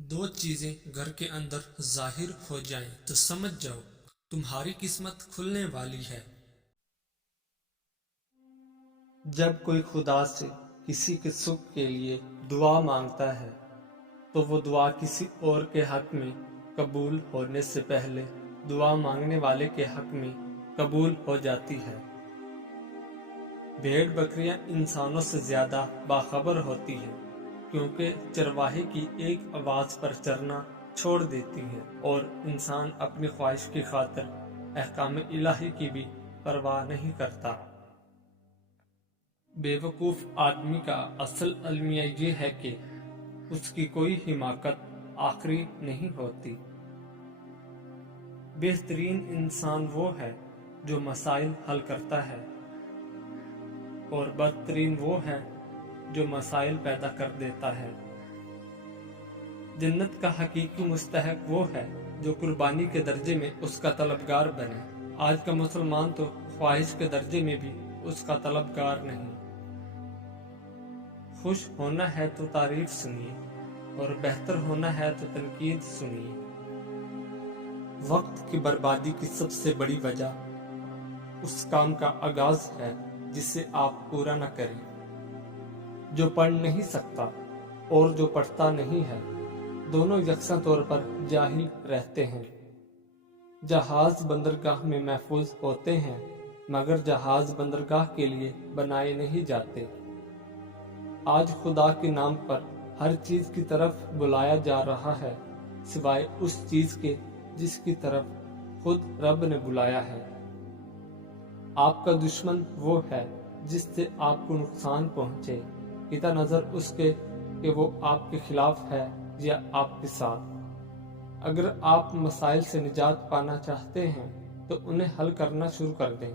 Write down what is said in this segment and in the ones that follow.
दो चीजें घर के अंदर जाहिर हो जाएं तो समझ जाओ तुम्हारी किस्मत खुलने वाली है। जब कोई खुदा से किसी के सुख के लिए दुआ मांगता है तो वो दुआ किसी और के हक में कबूल होने से पहले दुआ मांगने वाले के हक में कबूल हो जाती है। भेड़ बकरियां इंसानों से ज्यादा बाखबर होती हैं क्योंकि चरवाहे की एक आवाज पर चरना छोड़ देती हैं और इंसान अपनी ख्वाहिश की खातिर अहकाम इलाही की भी परवाह नहीं करता। बेवकूफ आदमी का असल अलमिया ये है कि उसकी कोई हिमाकत आखिरी नहीं होती। बेहतरीन इंसान वो है जो मसाइल हल करता है और बदतरीन वो है जो मसाइल पैदा कर देता है। जन्नत का हकीकी मुस्तहक वो है जो कुर्बानी के दर्जे में उसका तलबगार बने। आज का मुसलमान तो ख्वाहिश के दर्जे में भी उसका तलबगार नहीं। खुश होना है तो तारीफ सुनिए और बेहतर होना है तो तनकीद सुनिए। वक्त की बर्बादी की सबसे बड़ी वजह उस काम का आगाज है जिसे आप पूरा न करें। जो पढ़ नहीं सकता और जो पढ़ता नहीं है दोनों यकसा तौर पर जाहिल रहते हैं। जहाज बंदरगाह में महफूज होते हैं मगर जहाज बंदरगाह के लिए बनाए नहीं जाते। आज खुदा के नाम पर हर चीज की तरफ बुलाया जा रहा है सिवाय उस चीज के जिसकी तरफ खुद रब ने बुलाया है। आपका दुश्मन वो है जिससे आपको नुकसान पहुंचे, किता नजर उसके कि वो आपके खिलाफ है या आपके साथ। अगर आप मसाइल से निजात पाना चाहते हैं तो उन्हें हल करना शुरू कर दें।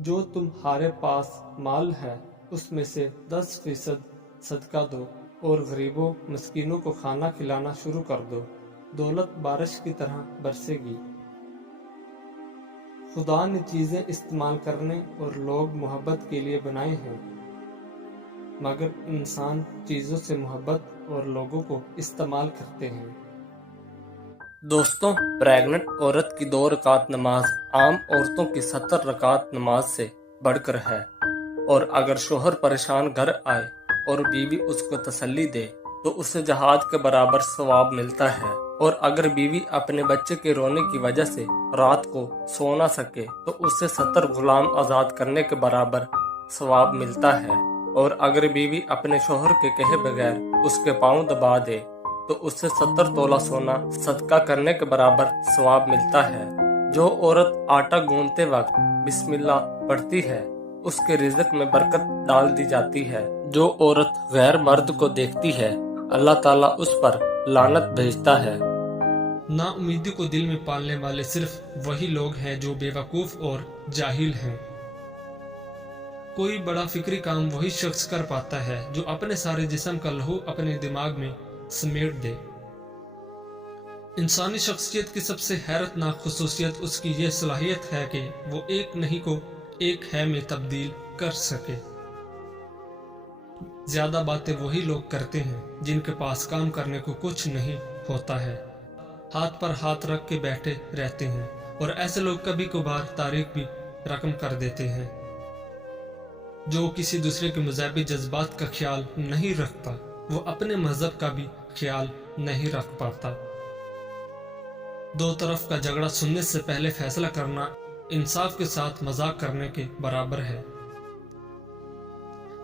जो तुम्हारे पास माल है उसमें से 10% सदका दो और गरीबों मस्कीनों को खाना खिलाना शुरू कर दो। दौलत बारिश की तरह बरसेगी। खुदा ने चीजें इस्तेमाल करने और लोग मोहब्बत के लिए बनाए हैं मगर इंसान चीजों से मोहब्बत और लोगों को इस्तेमाल करते हैं। दोस्तों, प्रेग्नेंट औरत की 2 रकात नमाज आम औरतों की 70 रकात नमाज से बढ़कर है और अगर शोहर परेशान घर आए और बीवी उसको तसल्ली दे तो उसे जहाद के बराबर सवाब मिलता है और अगर बीवी अपने बच्चे के रोने की वजह से रात को सो ना सके तो उसे 70 गुलाम आजाद करने के बराबर सवाब मिलता है और अगर बीवी अपने शोहर के कहे बगैर उसके पांव दबा दे तो उससे 70 तोला सोना सदका करने के बराबर सवाब मिलता है। जो औरत आटा गूंथते वक्त बिस्मिल्लाह पढ़ती है उसके रिज़्क में बरकत डाल दी जाती है। जो औरत गैर मर्द को देखती है अल्लाह ताला उस पर लानत भेजता है। ना उम्मीदी को दिल में पालने वाले सिर्फ वही लोग हैं जो बेवकूफ और जाहिल हैं। कोई बड़ा फिक्री काम वही शख्स कर पाता है जो अपने सारे जिस्म का लहू अपने दिमाग में समेट दे। इंसानी शख्सियत की सबसे हैरतनाक खुसूसियत उसकी यह सलाहियत है कि वो एक नहीं को एक है में तब्दील कर सके। ज्यादा बातें वही लोग करते हैं जिनके पास काम करने को कुछ नहीं होता है, हाथ पर हाथ रख के बैठे रहते हैं और ऐसे लोग कभी कभार तारीख भी रकम कर देते हैं। जो किसी दूसरे के मजहबी जज्बात का ख्याल नहीं रखता वो अपने मजहब का भी ख्याल नहीं रख पाता। दो तरफ का झगड़ा सुनने से पहले फैसला करना इंसाफ के साथ मजाक करने के बराबर है।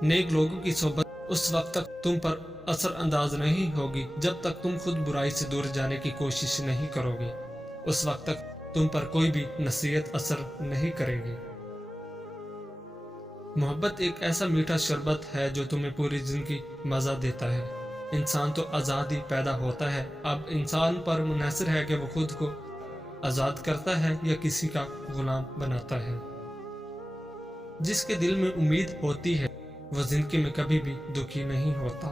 नेक लोगों की सोबत उस वक्त तक तुम पर असर अंदाज नहीं होगी जब तक तुम खुद बुराई से दूर जाने की कोशिश नहीं करोगे। उस वक्त तक तुम पर कोई भी नसीहत असर नहीं करेगी। मोहब्बत एक ऐसा मीठा शरबत है जो तुम्हें पूरी जिंदगी मजा देता है। इंसान तो आजाद ही पैदा होता है, अब इंसान पर मुनहसर है कि वो खुद को आजाद करता है या किसी का गुलाम बनाता है। जिसके दिल में उम्मीद होती है वह जिंदगी में कभी भी दुखी नहीं होता।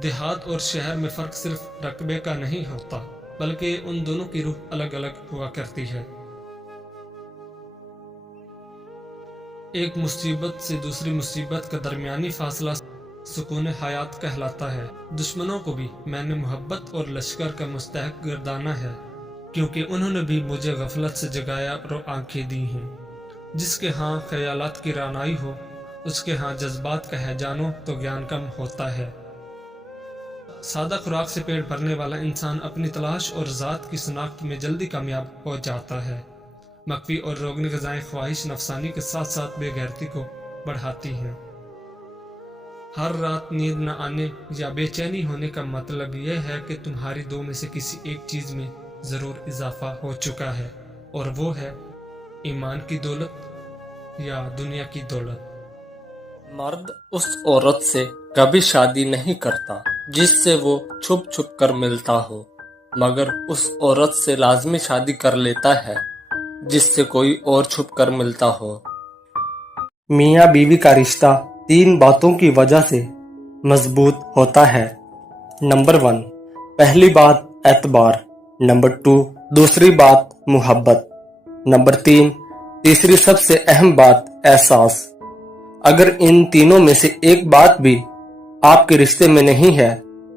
देहात और शहर में फर्क सिर्फ रकबे का नहीं होता बल्कि उन दोनों की रूह अलग अलग हुआ करती है। एक मुसीबत से दूसरी मुसीबत का दरमियानी फासला सुकून हयात कहलाता है। दुश्मनों को भी मैंने मोहब्बत और लश्कर का मुस्तहक गर्दाना है, क्योंकि उन्होंने भी मुझे गफलत से जगाया और आंखें दी हैं। जिसके हाँ ख्यालात की रानाई हो, उसके हाँ जज्बात का है जानो तो ज्ञान कम होता है। सादा खुराक से पेट भरने वाला इंसान अपनी तलाश और ज़ात की शनाख्त में जल्दी कामयाब हो जाता है। मकवी और रोगनी ग़िज़ाएं ख्वाहिश नफसानी के साथ साथ बेगैरती को बढ़ाती हैं। हर रात नींद न आने या बेचैनी होने का मतलब यह है कि तुम्हारी दो में से किसी एक चीज़ में ज़रूर इजाफा हो चुका है, और वो है ईमान की दौलत या दुनिया की दौलत। मर्द उस औरत से कभी शादी नहीं करता जिससे वो छुप छुप कर मिलता हो, मगर उस औरत से लाजमी शादी कर लेता है जिससे कोई और छुप कर मिलता हो। मियाँ बीवी का रिश्ता 3 बातों की वजह से मजबूत होता है। नंबर 1, पहली बात एतबार। नंबर 2, दूसरी बात मोहब्बत। नंबर 3, तीसरी सबसे अहम बात एहसास। अगर इन तीनों में से एक बात भी आपके रिश्ते में नहीं है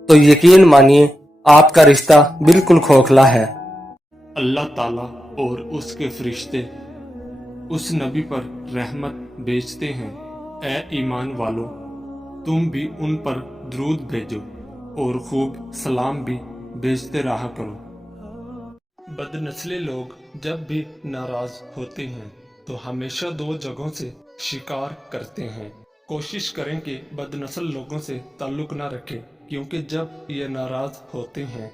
तो यकीन मानिए आपका रिश्ता बिल्कुल खोखला है। अल्लाह ताला और उसके फरिश्ते उस नबी पर रहमत भेजते हैं। ए ईमान वालों, तुम भी उन पर दरूद भेजो और खूब सलाम भी भेजते रहा करो। बदनस्ले लोग जब भी नाराज होते हैं तो हमेशा 2 जगहों से शिकार करते हैं। कोशिश करें कि बदनस्ल लोगों से ताल्लुक ना रखें, क्योंकि जब ये नाराज होते हैं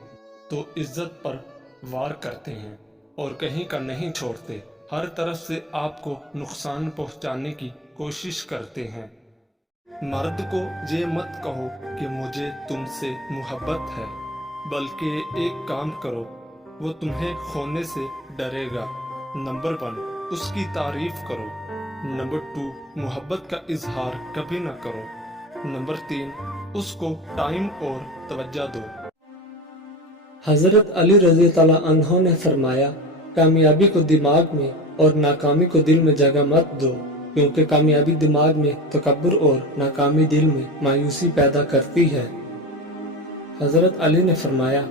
तो इज्जत पर वार करते हैं और कहीं का नहीं छोड़ते। हर तरफ से आपको नुकसान पहुंचाने की कोशिश करते हैं। मर्द को ये मत कहो कि मुझे तुमसे मोहब्बत है, बल्कि एक काम करो, वो तुम्हें खोने से डरेगा। नंबर 1, उसकी तारीफ करो। नंबर 2, मोहब्बत का इजहार कभी न करो। नंबर 3, उसको टाइम और तवज्जो दो। हजरत अली रज़ी तआला अन्हो ने फरमाया, कामयाबी को दिमाग में और नाकामी को दिल में जगह मत दो, क्योंकि कामयाबी दिमाग में तकब्बुर और नाकामी दिल में मायूसी पैदा करती है। हजरत अली ने फरमाया,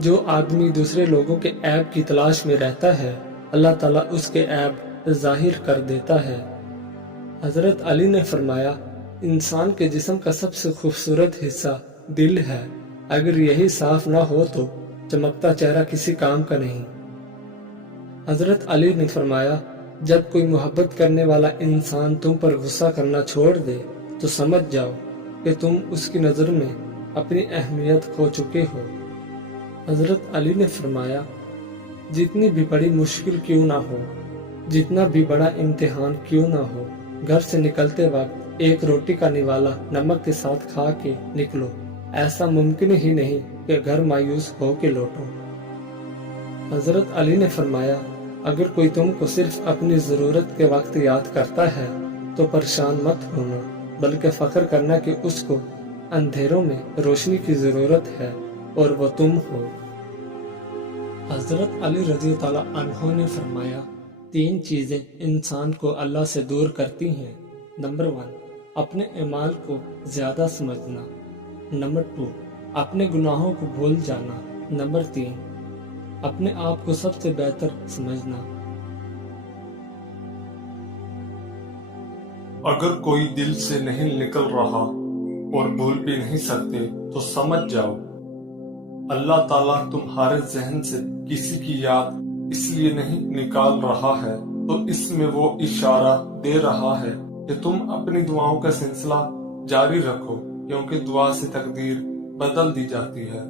जो आदमी दूसरे लोगों के ऐब की तलाश में रहता है, अल्लाह ताला उसके ऐब जाहिर कर देता है। हजरत अली ने फरमाया, इंसान के जिस्म का सबसे खूबसूरत हिस्सा दिल है। अगर यही साफ ना हो तो चमकता चेहरा किसी काम का नहीं। हजरत अली ने फरमाया, जब कोई मोहब्बत करने वाला इंसान तुम पर गुस्सा करना छोड़ दे तो समझ जाओ कि तुम उसकी नज़र में अपनी अहमियत खो चुके हो। हजरत अली ने फरमाया, जितनी भी बड़ी मुश्किल क्यों ना हो, जितना भी बड़ा इम्तिहान क्यों ना हो, घर से निकलते वक्त एक रोटी का निवाला नमक के साथ खा के निकलो। ऐसा मुमकिन ही नहीं कि घर मायूस हो के लौटो। हजरत अली ने फरमाया, अगर कोई तुमको सिर्फ अपनी ज़रूरत के वक्त याद करता है तो परेशान मत होना, बल्कि फ़ख्र करना कि उसको अंधेरों में रोशनी की ज़रूरत है और वो तुम हो। हजरत अली रज़ी तआला अन्हो ने फरमाया, 3 चीज़ें इंसान को अल्लाह से दूर करती हैं। नंबर 1, अपने ईमान को ज़्यादा समझना। नंबर 2, अपने गुनाहों को भूल जाना। नंबर 3, अपने आप को सबसे बेहतर समझना। अगर कोई दिल से नहीं निकल रहा और भूल भी नहीं सकते तो समझ जाओ अल्लाह ताला तुम्हारे जहन से किसी की याद इसलिए नहीं निकाल रहा है, तो इसमें वो इशारा दे रहा है कि तुम अपनी दुआओं का सिलसिला जारी रखो, क्योंकि दुआ से तकदीर बदल दी जाती है।